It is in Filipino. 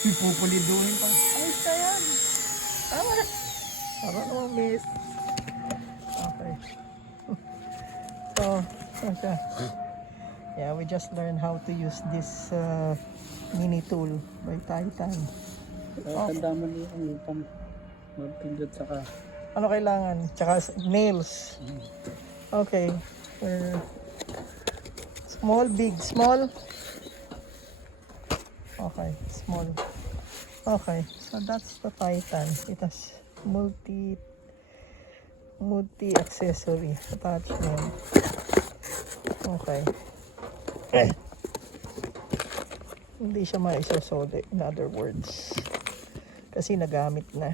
Pupuliduhin pa. Ayos na yan. Tama na. Tama naman, miss. Okay. So, okay. Yeah, we just learned how to use this mini tool by Titan. Tanda mo niyo yung pang magpindot saka. Ano kailangan? Tsaka nails. Okay. Small, big, small. Okay, small. Okay, so that's the Titan. It has multi-accessory attachment. Okay. Hindi siya maisosode, in other words. Kasi nagamit na.